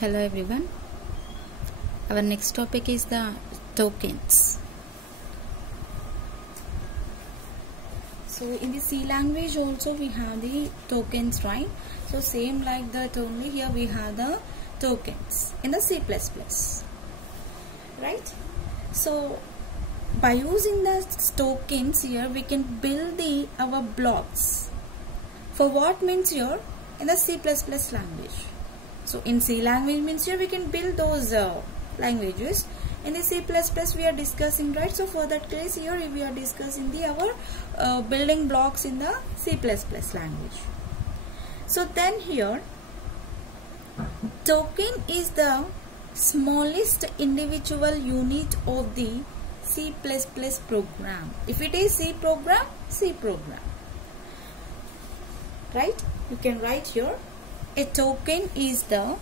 Hello everyone. Our next topic is the tokens. So in the C language also we have the tokens, right? So same like that, only here we have the tokens in the C++, right? So by using the tokens here we can build our blocks. For what means here in the C++ language. So in C language means here we can build those languages. In the C++ we are discussing, right? So for that case here we are discussing our building blocks in the C++ language. So then here token is the smallest individual unit of the C++ program. If it is C program, right? You can write here. A token is the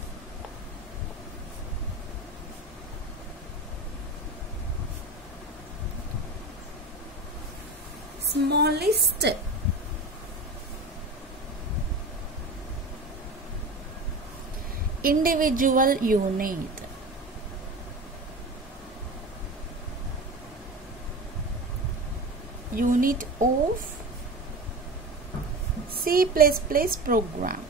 smallest individual unit of C++ program.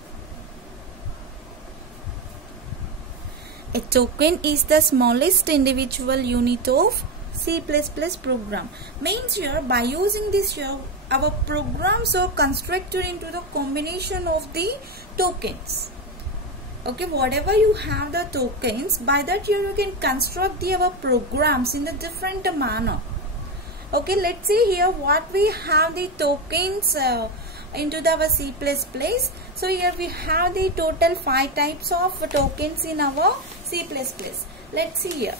A token is the smallest individual unit of C++ program. Means here by using this here our programs are constructed into the combination of the tokens. Okay, whatever you have the tokens, by that here you can construct our programs in a different manner. Okay, let's see here what we have the tokens into our C++. So here we have the total 5 types of tokens in our C++. Let's see here.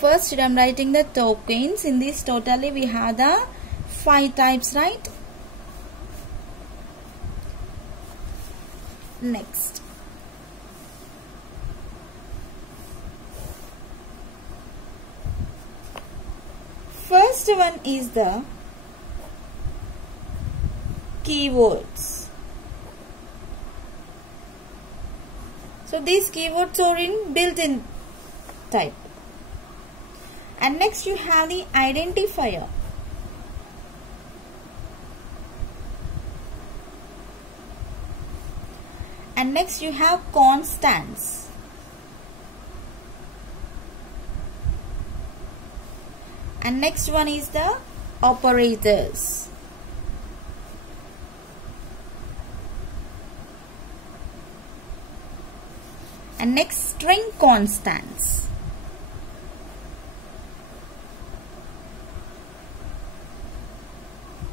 First I am writing the tokens. In this totally we have the 5 types, right? Next. First one is the keywords. So these keywords are in built-in type. And next you have the identifier. And next you have constants. And next one is the operators. And next string constants.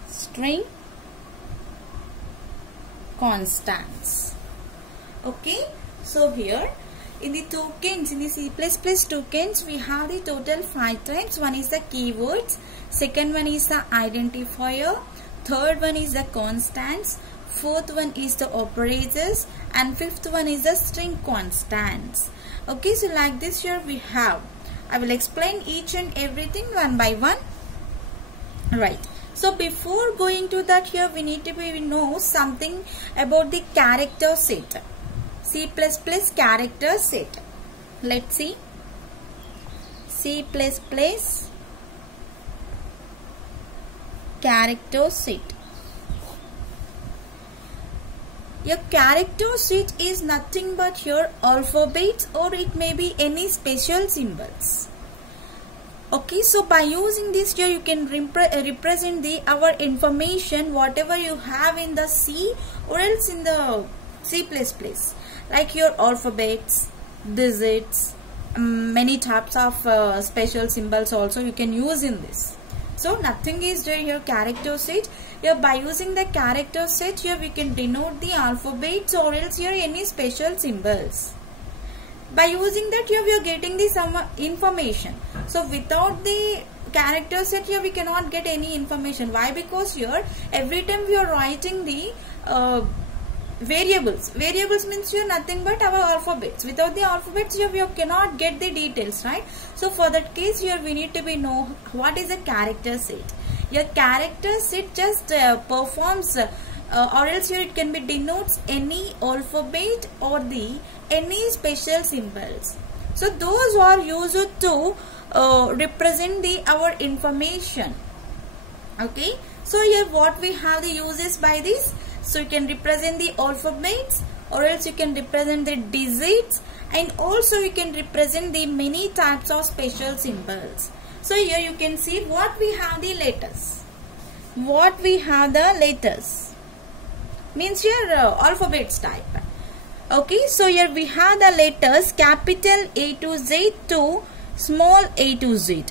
String constants. Okay, so here in the tokens, in the C++ tokens, we have the total 5 types. One is the keywords, second one is the identifier, third one is the constants, fourth one is the operators, and fifth one is the string constants. Okay, so like this here we have. I will explain each and everything one by one. Right. So before going to that here we need to know something about the character set. C++ character set. Let's see. C++ character set. Your character set is nothing but your alphabets, or it may be any special symbols. Okay, so by using this here you can represent our information whatever you have in the C or else in the C++, like your alphabets, digits, many types of special symbols also you can use in this. So nothing is there here character set. Here by using the character set here we can denote the alphabets or else here any special symbols. By using that here we are getting the some information. So without the character set here we cannot get any information. Why? Because here every time we are writing the variables. Variables means here nothing but our alphabets. Without the alphabets here we cannot get the details, right? So for that case here we need to know what is a character set. Your character set just performs or else here it can be denotes any alphabet or the any special symbols. So those are used to represent the our information. Okay, so here what we have the uses by this. So you can represent the alphabets, or else you can represent the digits, and also you can represent the many types of special symbols. So here you can see what we have the letters. What we have the letters means here alphabets type. Okay, so here we have the letters capital A to Z to small a to z.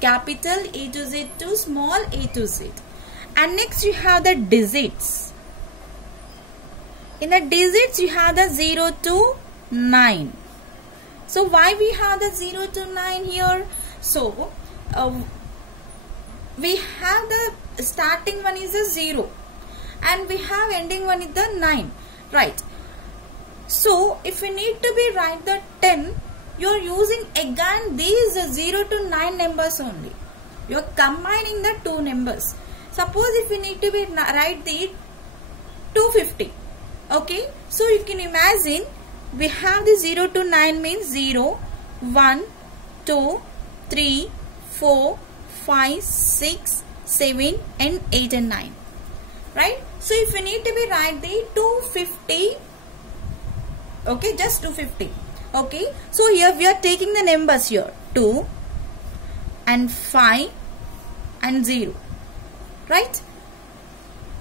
Capital A to Z to small a to z. And next you have the digits. In the digits you have the 0 to 9. So why we have the 0 to 9 here? So we have the starting one is a 0 and we have ending one is the 9, right? So if you need to be write the 10, you are using again these 0 to 9 numbers only. You are combining the two numbers. Suppose if you need to be write the 250, okay, so you can imagine we have the 0 to 9 means 0, 1, 2, 3, 4, 5, 6, 7 and 8 and 9, right? So if you need to be write the 250, okay, just 250, okay, so here we are taking the numbers here 2 and 5 and 0, right?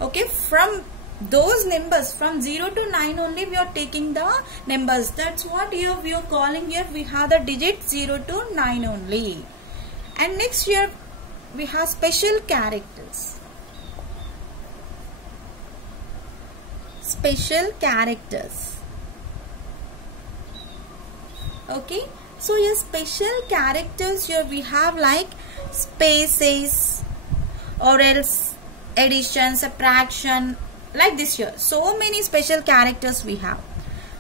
Okay, from those numbers from 0 to 9 only we are taking the numbers. That's what here we are calling here we have the digit 0 to 9 only. And next here we have special characters. Special characters. Okay, so here special characters here we have like spaces or else addition, subtraction, like this here. So many special characters we have.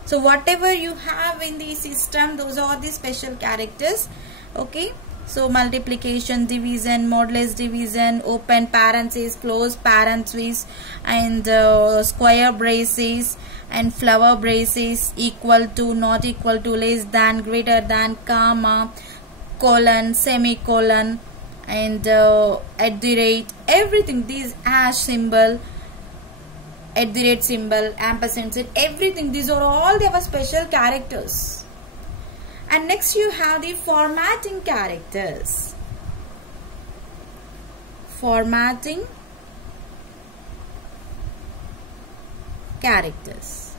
So whatever you have in the system, those are the special characters. Okay, so multiplication, division, modulus division, open parenthesis, close parenthesis, and square braces and flower braces, equal to, not equal to, less than, greater than, comma, colon, semicolon, and at the rate, everything, these hash symbol, at the rate symbol, ampersand symbol, everything, these are all our special characters. And next you have the formatting characters. Formatting characters.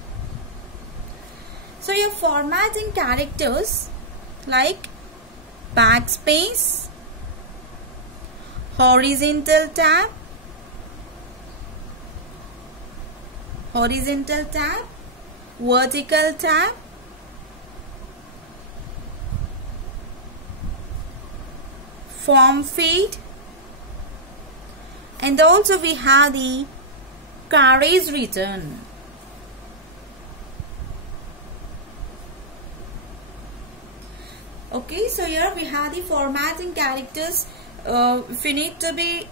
So your formatting characters like backspace, horizontal tab, vertical tab, form feed, and also we have the carriage return. Okay, so here we have the formatting characters. If you need to be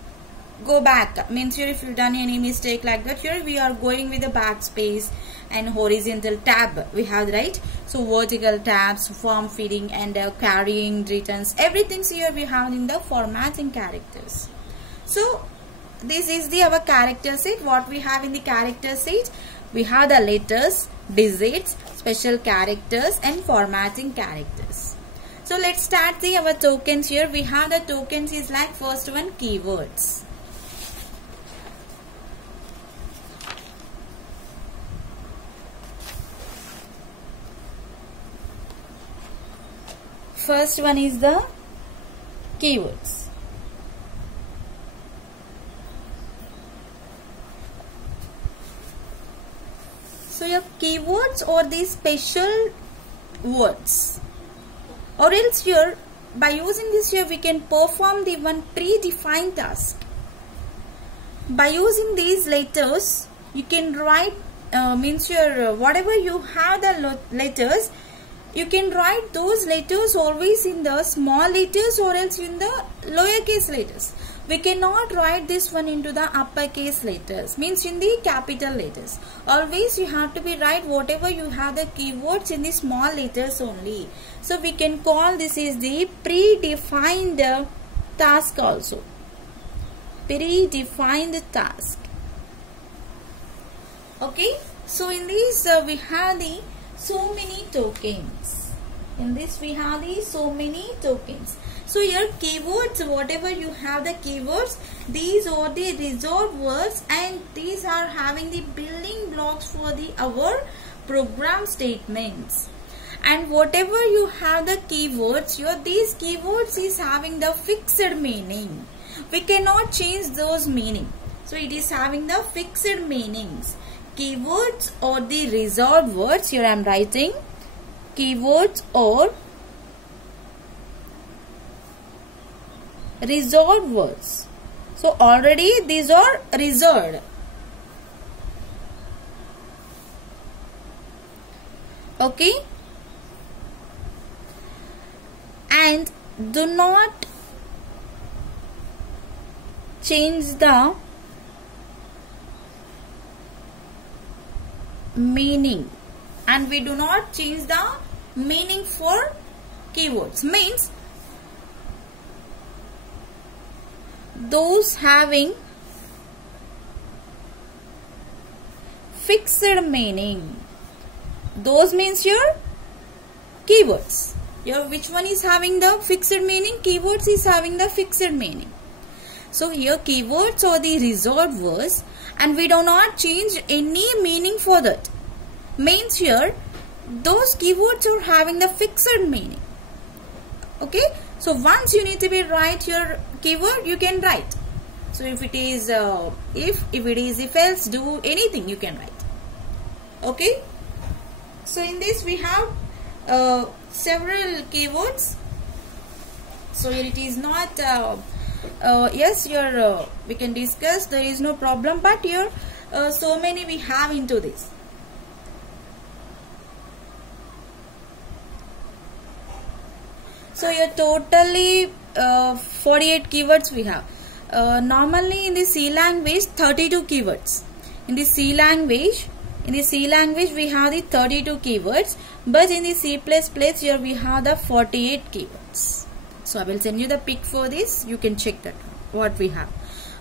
go back, means here if you've done any mistake like that, here we are going with the backspace and horizontal tab we have, right? So vertical tabs, form feeding, and carrying returns, everything here we have in the formatting characters. So this is the our character set. What we have in the character set, we have the letters, digits, special characters, and formatting characters. So let's start our tokens here. We have the tokens is like first one, keywords. First one is the keywords. So your keywords or these special words, or else here by using this here we can perform the one predefined task. By using these letters you can write means your whatever you have the letters, you can write those letters always in the small letters or else in the lowercase letters. We cannot write this one into the uppercase letters, means in the capital letters. Always you have to be write whatever you have the keywords in the small letters only. So we can call this is the predefined task also. Predefined task. Okay, so in this we have the so many tokens. In this we have the so many tokens. So here keywords, whatever you have the keywords, these are the resolved words and these are having the building blocks for the our program statements. And whatever you have the keywords, these keywords is having the fixed meaning. We cannot change those meaning. So it is having the fixed meanings. Keywords or the resolved words, here I am writing keywords or resolved words. So already these are resolved. Okay. And do not change the meaning, and we do not change the meaning for keywords, means those having fixed meaning. Those means your keywords. Here which one is having the fixed meaning? Keywords is having the fixed meaning. So here keywords are the resolved words and we do not change any meaning for that. Means here those keywords are having the fixed meaning. Okay. So once you need to be write your keyword, you can write. So if it is if it is if else, do anything you can write. Okay. So in this we have several keywords. So here it is not yes, here we can discuss, there is no problem, but here so many we have into this. So here totally 48 keywords we have. Normally in the C language 32 keywords. In the C language we have the 32 keywords, but in the C++ here we have the 48 keywords. So I will send you the pic for this. You can check that what we have.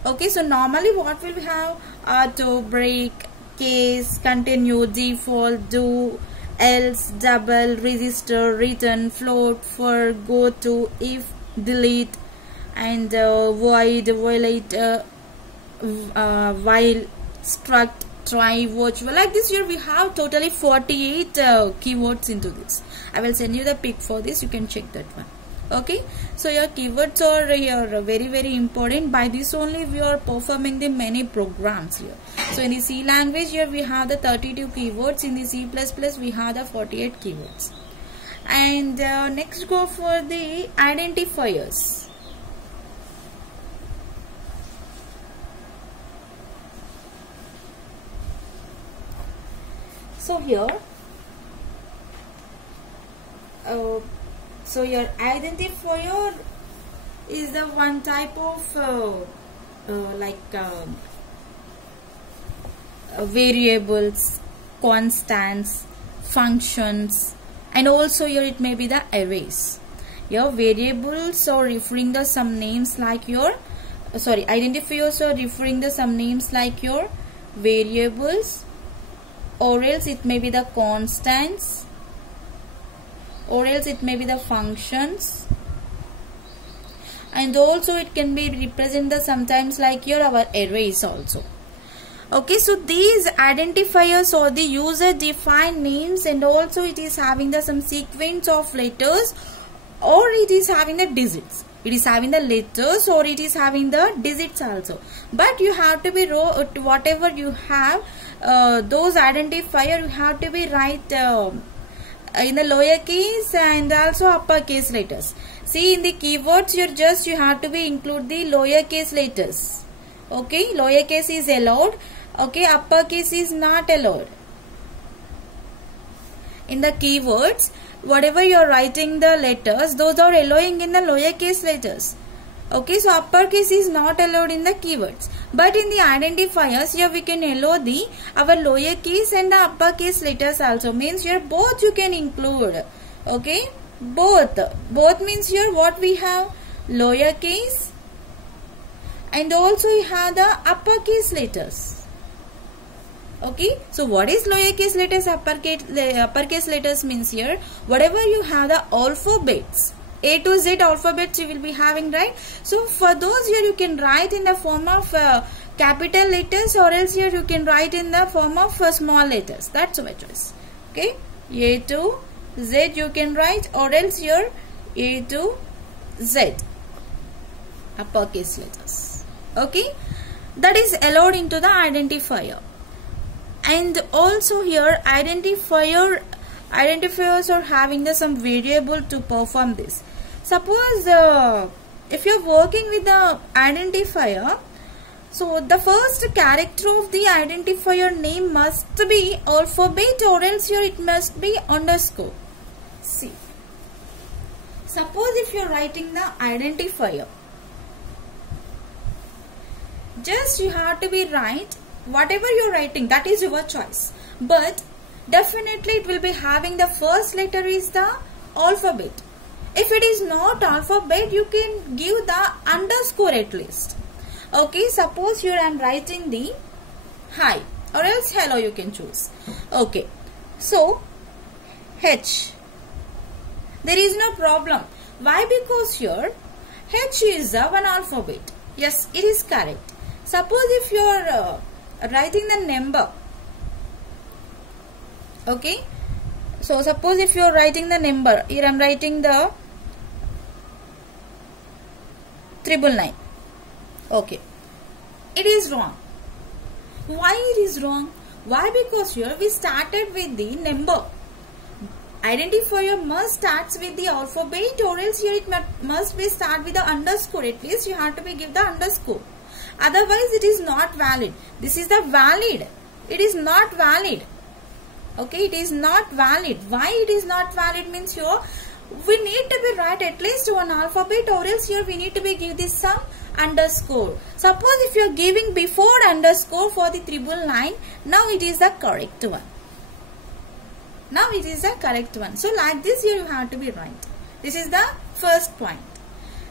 Okay, so normally what will we have? Auto, break, case, continue, default, do, else, double, register, return, float, for, go to, if, delete, and void, violate, while, struct, try, virtual. Like this here we have totally 48 keywords into this. I will send you the pic for this. You can check that one. Okay, so your keywords are here very important. By this only we are performing the many programs here. So in the C language here we have the 32 keywords. In the C++ we have the 48 keywords. And next go for the identifiers. So here so your identifier is the one type of variables, constants, functions, and also here it may be the arrays. Your variables are referring to some names like your identifiers are referring to some names like your variables, or else it may be the constants, or else it may be the functions, and also it can be represented sometimes like your our arrays also. Okay, so these identifiers are the user defined names, and also it is having the some sequence of letters, or it is having the digits. It is having the letters or it is having the digits also. But you have to be whatever you have those identifier, you have to be write in the lowercase and also uppercase letters. See, in the keywords you have to be include the lowercase letters. Okay, lowercase is allowed. Okay, uppercase is not allowed. In the keywords, whatever you are writing the letters, those are allowing in the lowercase letters. Okay, so uppercase is not allowed in the keywords, but in the identifiers here we can allow the our lowercase and the uppercase letters also. Means here both you can include. Okay, both means here what we have, lowercase and also you have the uppercase letters. Okay, so what is lowercase letters, uppercase letters means here whatever you have the alphabets, A to Z alphabets you will be having, right? So for those here you can write in the form of capital letters, or else here you can write in the form of small letters. That's your choice. Okay, A to Z you can write, or else here A to Z uppercase letters. Okay, that is allowed into the identifier. And also here identifiers are having some variable to perform this. Suppose if you are working with the identifier, so the first character of the identifier name must be alphabet, or else here it must be underscore. See, suppose if you are writing the identifier, just you have to be right whatever you are writing, that is your choice, but definitely it will be having the first letter is the alphabet. If it is not alphabet, you can give the underscore at least. Okay, suppose here I am writing the hi, or else hello you can choose. Okay, so H, there is no problem. Why? Because here H is the one alphabet. Yes, it is correct. Suppose if you are writing the number, okay, so suppose if you are writing the number, here I am writing the 999. Okay, it is wrong. Why it is wrong? Why? Because here we started with the number. Identifier must starts with the alphabet, or else here it must be start with the underscore. At least you have to be give the underscore. Otherwise it is not valid. This is the valid. It is not valid. Okay, it is not valid. Why it is not valid? Means here we need to be write at least one alphabet, or else here we need to be give this some underscore. Suppose if you are giving before underscore for the 999, now it is the correct one. Now it is the correct one. So like this here you have to be right. This is the first point.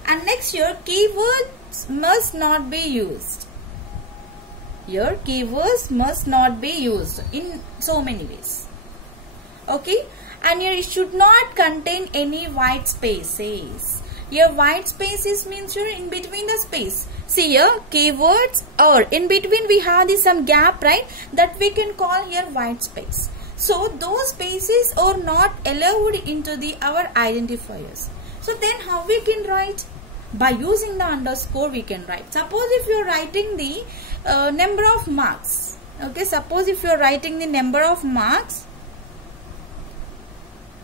And next here, keywords must not be used. Here keywords must not be used in so many ways. Okay, and here it should not contain any white spaces. Here white spaces means here in between the space. See here keywords, or in between we have this some gap, right? That we can call here white space. So those spaces are not allowed into our identifiers. So then how we can write? By using the underscore we can write. Suppose if you are writing the number of marks. Okay, suppose if you are writing the number of marks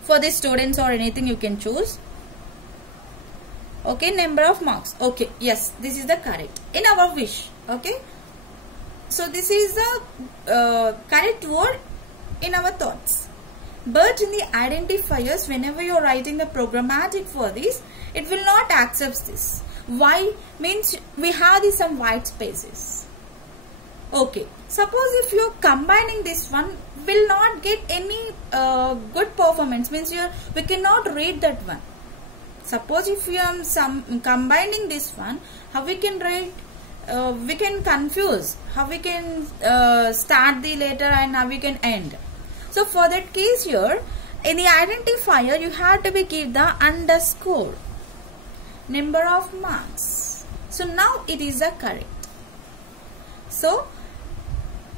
for the students or anything you can choose. Okay, number of marks. Okay, yes, this is the correct in our wish. Okay, so this is the correct word in our thoughts. But in the identifiers, whenever you are writing the programmatic for this, it will not accept this. Why? Means we have some white spaces. Okay, suppose if you are combining this one, will not get any good performance. Means we cannot read that one. Suppose if you are combining this one, how we can write? We can confuse. How we can start the letter and how we can end. So for that case here, in the identifier you have to be give the underscore number of marks. So now it is the correct. So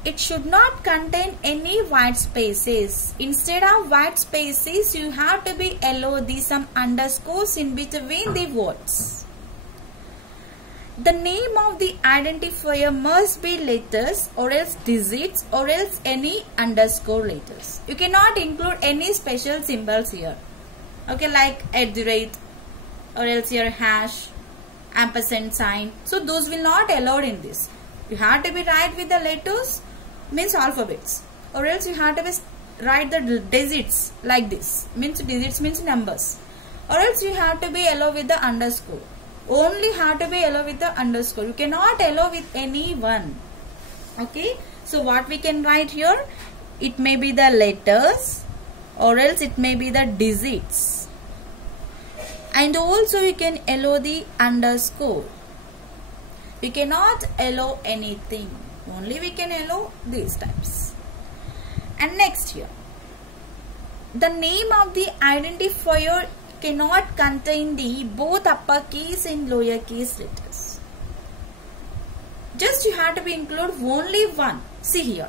it should not contain any white spaces. Instead of white spaces, you have to be allow some underscores in between the words. The name of the identifier must be letters, or else digits, or else any underscore letters. You cannot include any special symbols here. Okay, like @ or else your hash, ampersand sign. So those will not allowed in this. You have to be write with the letters, means alphabets, or else you have to be write the digits like this. Means digits means numbers, or else you have to be allow with the underscore. only have to be yellow with the underscore. You cannot yellow with any one. Okay, so what we can write here, it may be the letters or else it may be the digits, and also you can yellow the underscore. We cannot yellow anything, only we can yellow these types. And next here, the name of the identifier cannot contain the both uppercase and lowercase letters. Just you have to be include only one. See here.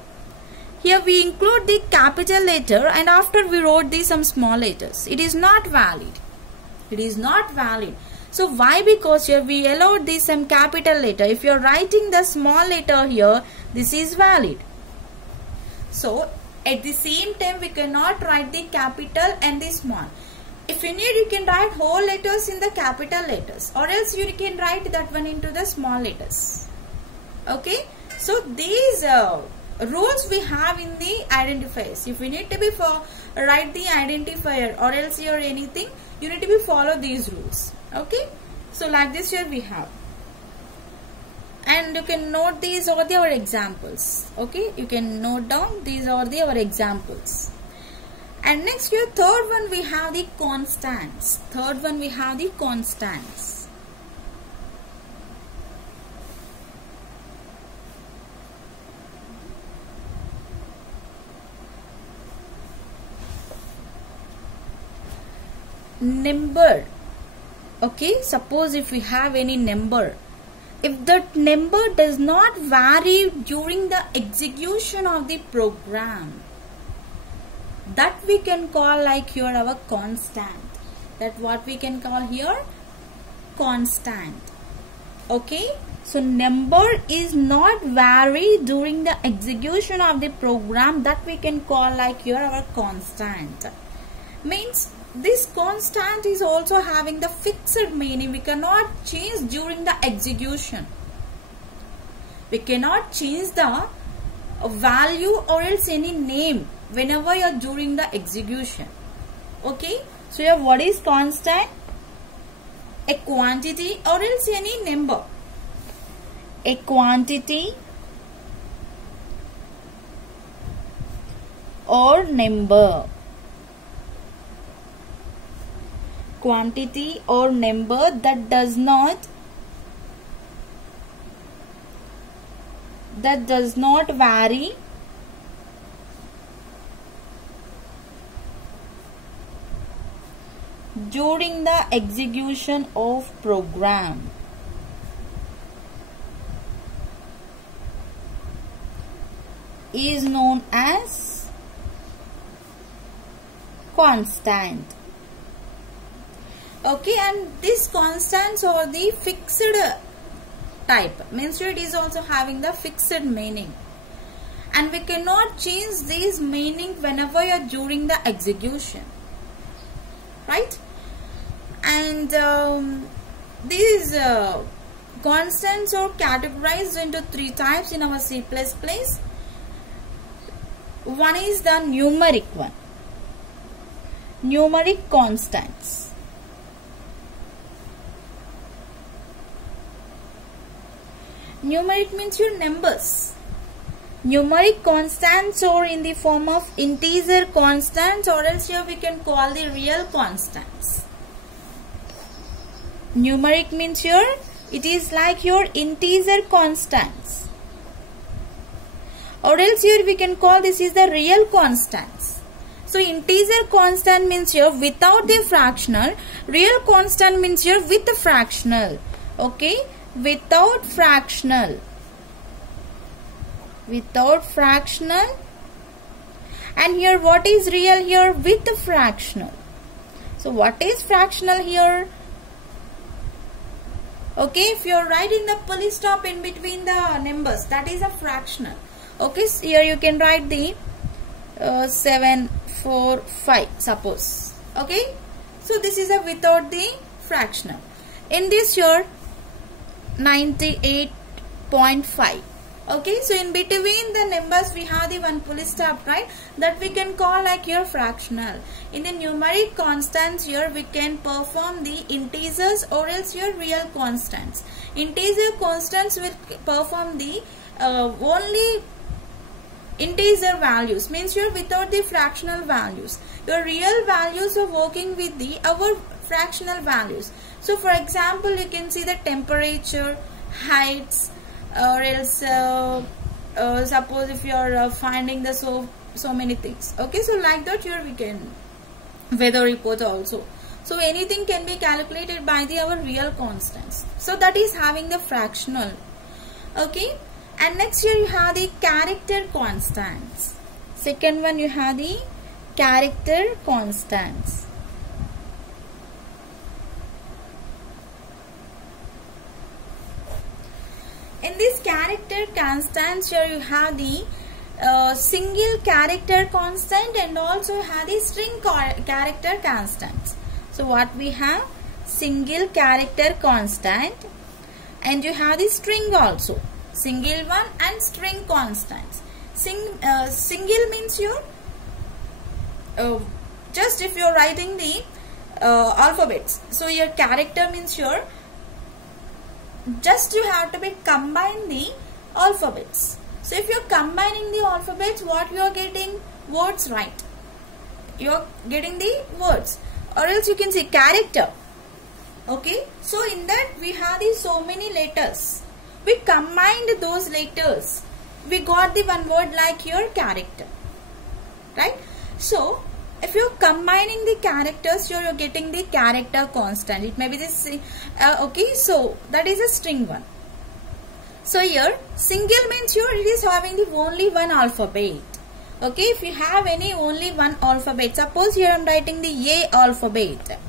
Here we include the capital letter and after we wrote the some small letters. It is not valid. It is not valid. So why? Because here we allowed this some capital letter. If you are writing the small letter here, this is valid. So at the same time we cannot write the capital and the small. If you need, you can write whole letters in the capital letters, or else you can write that one into the small letters. Okay, so these rules we have in the identifiers. If you need to be write the identifier or else or anything, you need to be follow these rules. Okay, so like this here we have, and you can note these are our examples. Okay, you can note down these are our examples. And next here, third one we have the constants. Third one we have the constants. Number. Okay, suppose if we have any number, if that number does not vary during the execution of the program, that we can call like here our constant. That what we can call here constant. Okay, so number is not vary during the execution of the program, that we can call like here our constant. Means this constant is also having the fixed meaning. We cannot change during the execution. We cannot change the value or else any name whenever you are during the execution. Okay, so here what is constant? A quantity or else any number. A quantity or number. Quantity or number that does not vary during the execution of program. Is known as constant. Okay, and these constants are the fixed type. Means it is also having the fixed meaning. And we cannot change these meaning whenever you are during the execution. Right? And these constants are categorized into three types in our C++. One is the numeric one. Numeric constants. Numeric means your numbers. Numeric constants are in the form of integer constants, or else here we can call the real constants. Numeric means here it is like your integer constants, or else here we can call this is the real constants. So integer constant means here without the fractional, real constant means here with the fractional. Okay, without fractional. Without fractional. And here what is real? Here with the fractional. So what is fractional here? Okay, if you are writing the full stop in between the numbers, that is a fractional. Okay, so here you can write the 7, 4, 5 suppose. Okay, so this is a without the fractional. In this here 98.5. Okay, so in between the numbers we have the one full stop, right? That we can call like your fractional. In the numeric constants here we can perform the integers or else your real constants. Integer constants will perform the only integer values, means you're without the fractional values. Your real values are working with the our fractional values. So for example, you can see the temperature, heights, or else suppose if you are finding the so many things. Okay, so like that here we can weather report also. So anything can be calculated by the our real constants. So that is having the fractional. Okay, and next here you have the character constants. Second one you have the character constants. In this character constants here you have the single character constant and also have the string character constants. So what we have? Single character constant and you have the string also. Single one and string constants. Single means you just if you are writing the alphabets. So your character means your just you have to be combine the alphabets. So if you are combining the alphabets, what you are getting? Words, right? You are getting the words, or else you can say character. Okay, so in that we have the so many letters. We combined those letters. We got the one word like your character, right? So if you are combining the characters, you are getting the character constant. It may be this. Okay, so that is a string one. So here single means here it is having the only one alphabet. Okay, if you have any only one alphabet, suppose here I am writing the A alphabet.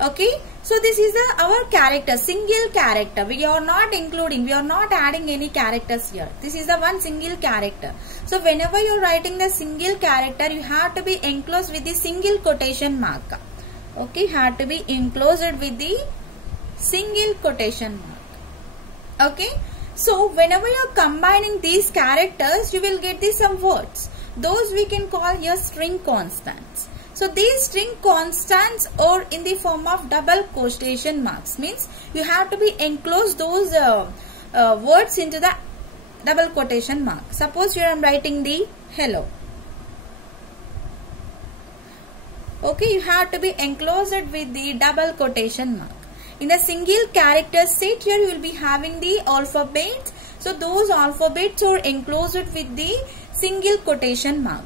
Okay, so this is our character, single character. We are not including, we are not adding any characters here. This is the one single character. So whenever you are writing the single character, you have to be enclosed with the single quotation mark. Okay, have to be enclosed with the single quotation mark. Okay, so whenever you are combining these characters, you will get the some words. Those we can call here string constants. So these string constants are in the form of double quotation marks, means you have to be enclose those words into the double quotation mark. Suppose here I am writing the hello. Okay, you have to be enclosed with the double quotation mark. In the single character set here you will be having the alphabets. So those alphabets are enclosed with the single quotation mark.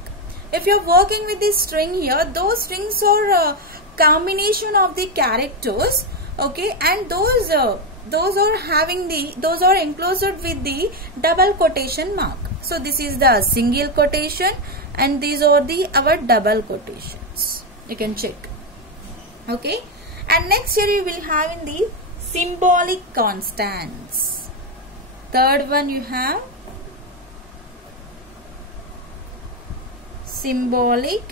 If you are working with this string here, those strings are a combination of the characters, okay, and those are having those are enclosed with the double quotation mark. So this is the single quotation and these are the our double quotations. You can check. Okay, and next here you will have in the symbolic constants. Third one you have symbolic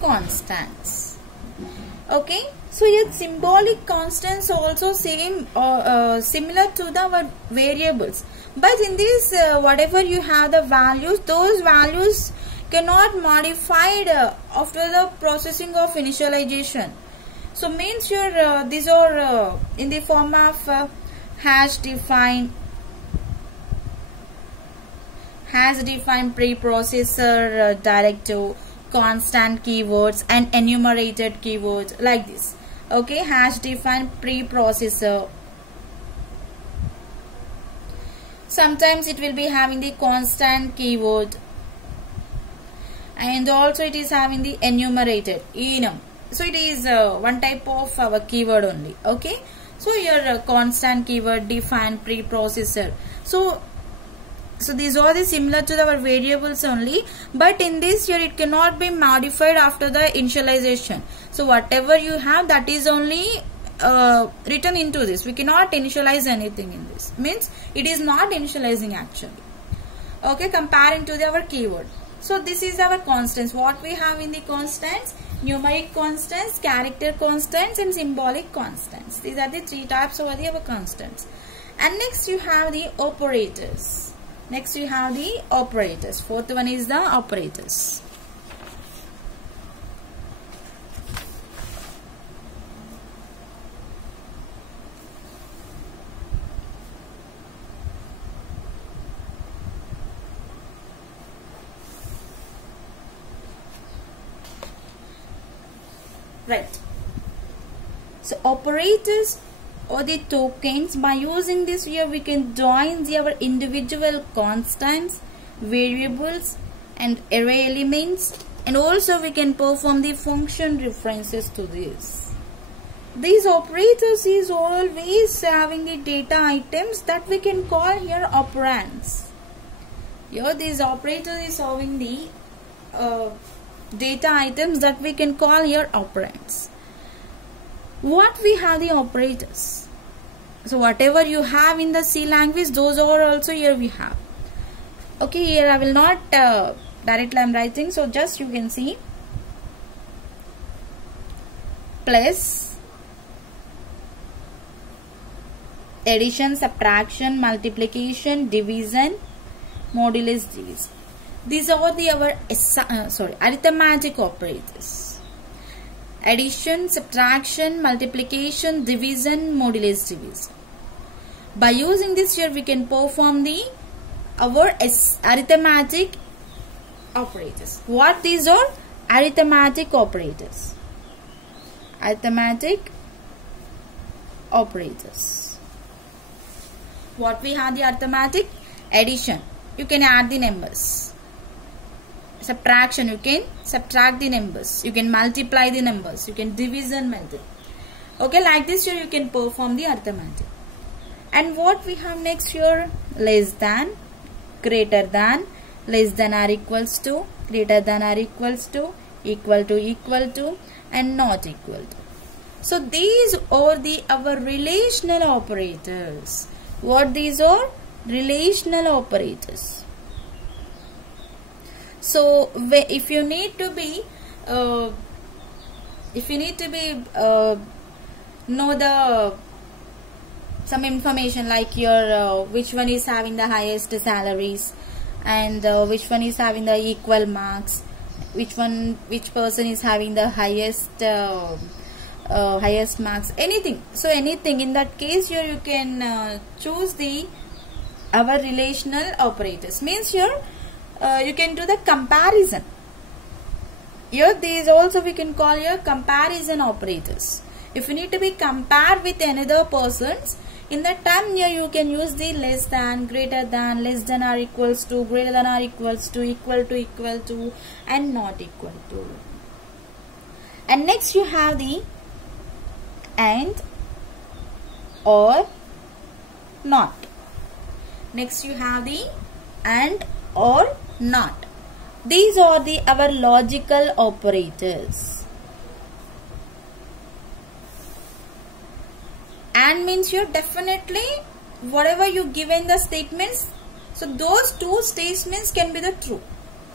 constants. Okay, so your symbolic constants also same similar to the variables, but in this whatever you have the values, those values cannot modified after the processing of initialization. So means your these are in the form of hash defined preprocessor directive, constant keywords and enumerated keywords like this. Okay, hash defined preprocessor. Sometimes it will be having the constant keyword and also it is having the enumerated enum. So it is one type of our keyword only. Okay, so your constant keyword defined preprocessor. So these are the similar to our variables only, but in this here it cannot be modified after the initialization. So whatever you have, that is only written into this. We cannot initialize anything in this. Means it is not initializing actually. Okay, comparing to our keyword. So this is our constants. What we have in the constants? numeric constants, character constants, and symbolic constants. These are the three types of our constants. And next you have the operators. Next you have the operators. Fourth one is the operators. Right. So operators or the tokens, by using this here we can join our individual constants, variables and array elements, and also we can perform the function references to this. These operators is always having the data items that we can call here operands. Here these operators is having the data items that we can call here operands. What we have the operators. So whatever you have in the C language, those are also here we have. Okay, here I will not directly I am writing, so just you can see plus, addition, subtraction, multiplication, division, modulus, division. These are the our arithmetic operators. Addition, subtraction, multiplication, division, modulus, division. By using this here we can perform the our arithmetic operators. What these are? Arithmetic operators. Arithmetic operators. What we have the arithmetic? Addition. You can add the numbers. Subtraction, you can subtract the numbers, you can multiply the numbers, you can division method. Okay, like this here you can perform the arithmetic. And what we have next here? Less than, greater than, less than or equals to, greater than or equals to, equal to, and not equal to. So these are the our relational operators. What these are? Relational operators. So if you need to be know the some information like your which one is having the highest salaries, and which one is having the equal marks, which person is having the highest highest marks, anything. So anything in that case here you can choose the our relational operators. Means here you can do the comparison. Here these also we can call here comparison operators. If you need to be compared with another persons, in that time here you can use the less than, greater than, less than or equals to, greater than or equals to, equal to, and not equal to. And next you have the and, or, not. Next you have the and, or, not. These are the our logical operators. And means here definitely whatever you given the statements, so those two statements can be the true.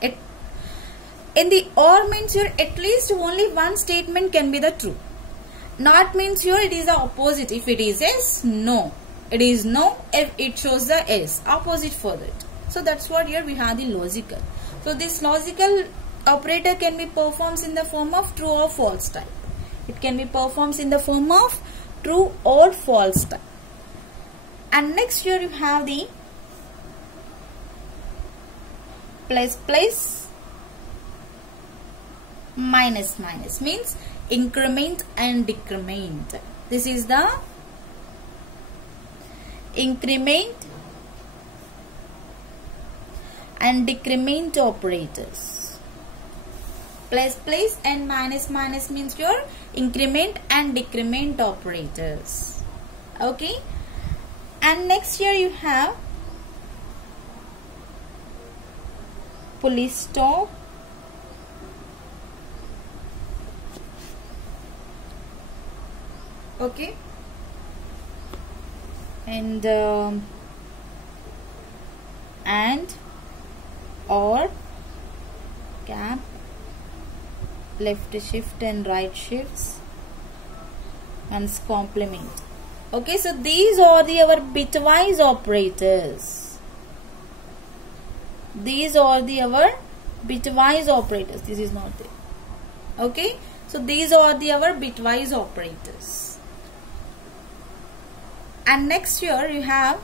In the or means here at least only one statement can be the true. Not means here it is the opposite. If it is yes, no. It is no if it shows the yes. Opposite for that. So that's what here we have the logical. So this logical operator can be performed in the form of true or false type. It can be performed in the form of true or false type. And next here you have the plus, minus, means increment and decrement. This is the increment and decrement operators. Plus and minus means your increment and decrement operators. Okay. And next here you have full stop, okay, and or, cap, left shift and right shifts, and complement. Okay, so these are our bitwise operators. These are our bitwise operators. This is not there. Okay, so these are our bitwise operators. And next here you have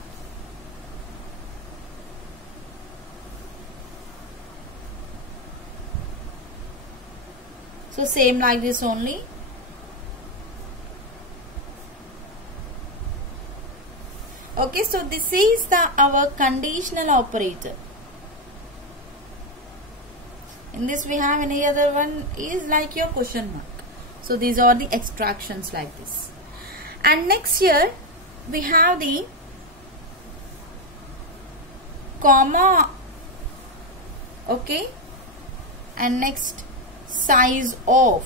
so same like this only. Okay, so this is our conditional operator. In this we have any other one is like your question mark. So these are the extractions like this. And next here we have the comma. Okay, and next size of,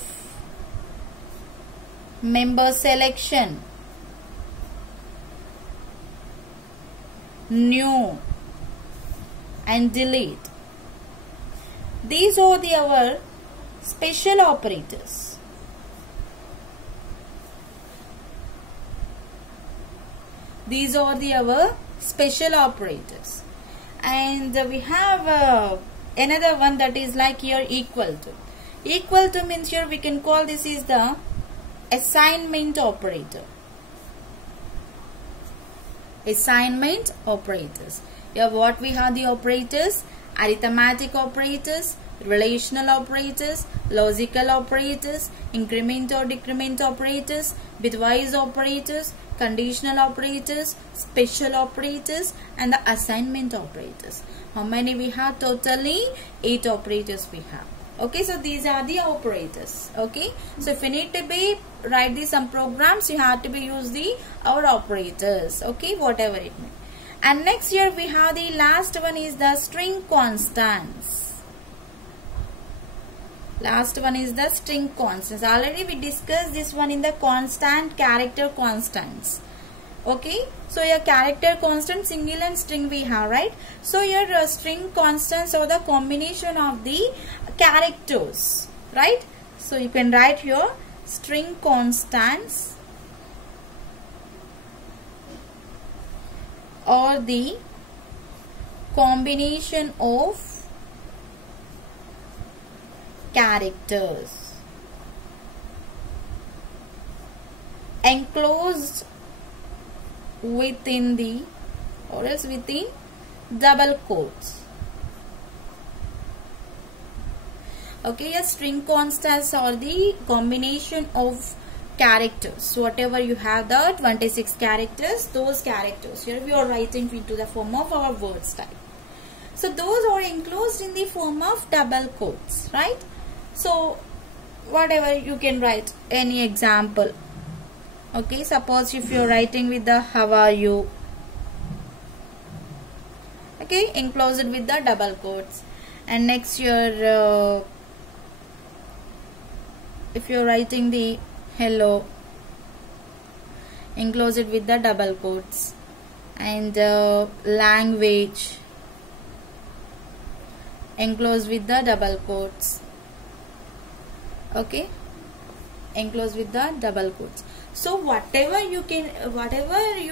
member selection, new, and delete. These are our special operators. These are our special operators. And we have another one that is like here equal to. Equal to means here we can call this is the assignment operator. Assignment operators. Here what we have the operators: arithmetic operators, relational operators, logical operators, increment or decrement operators, bitwise operators, conditional operators, special operators, and the assignment operators. How many we have? Totally 8 operators we have. Okay, so these are the operators. Okay, so if you need to be write some programs, you have to be use our operators. Okay, whatever it may. And next here we have the last one is the string constants. Last one is the string constants. Already we discussed this one in the constant, character constants. Okay, so your character constant, single and string we have, right? So your string constants are the combination of the characters, right? So you can write here string constants or the combination of characters enclosed within the or else within double quotes. Okay, your string constants are the combination of characters. So whatever you have the 26 characters, those characters here we are writing into the form of our words type. So those are enclosed in the form of double quotes, right? So whatever you can write any example. Okay, suppose if you are writing with the how are you, okay, enclose it with the double quotes. And next your if you are writing the hello, enclose it with the double quotes. And language, enclose with the double quotes. Okay, enclose with the double quotes. So whatever you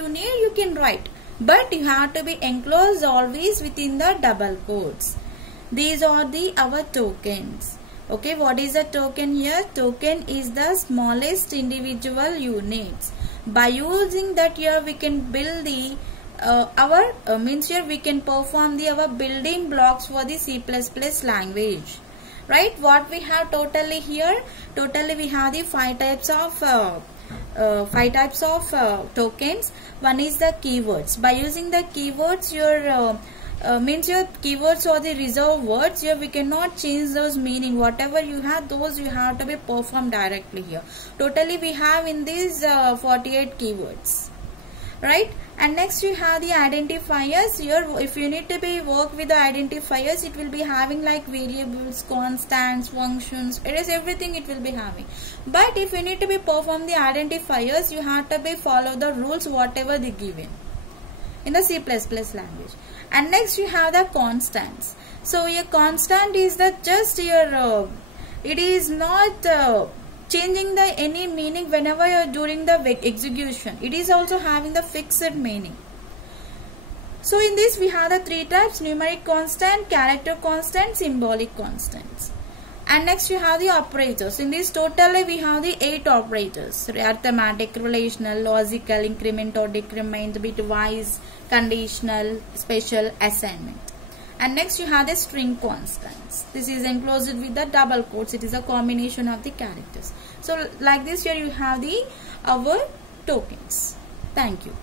need you can write, but you have to be enclosed always within the double quotes. These are our tokens. Okay, what is a token here? Token is the smallest individual units. By using that here we can build the means here we can perform our building blocks for the C++ language. Right? What we have totally here? Totally we have the 5 types of tokens. One is the keywords. By using the keywords, your means your keywords or the reserved words here we cannot change those meaning. Whatever you have, those you have to be performed directly here. Totally we have in these 48 keywords, right? And next you have the identifiers here. If you need to be work with the identifiers, it will be having like variables, constants, functions. It is everything it will be having. But if you need to be perform the identifiers, you have to be follow the rules whatever they given in the C++ language. And next you have the constants. So your constant is the just your It is not changing the any meaning whenever you are doing the execution. It is also having the fixed meaning. So in this we have the three types: numeric constant, character constant, symbolic constants. And next you have the operators. In this totally we have the 8 operators: arithmetic, relational, logical, increment or decrement, bitwise, conditional, special, assignment. And next you have the string constants. This is enclosed with the double quotes. It is a combination of the characters. So like this here you have the our tokens. Thank you.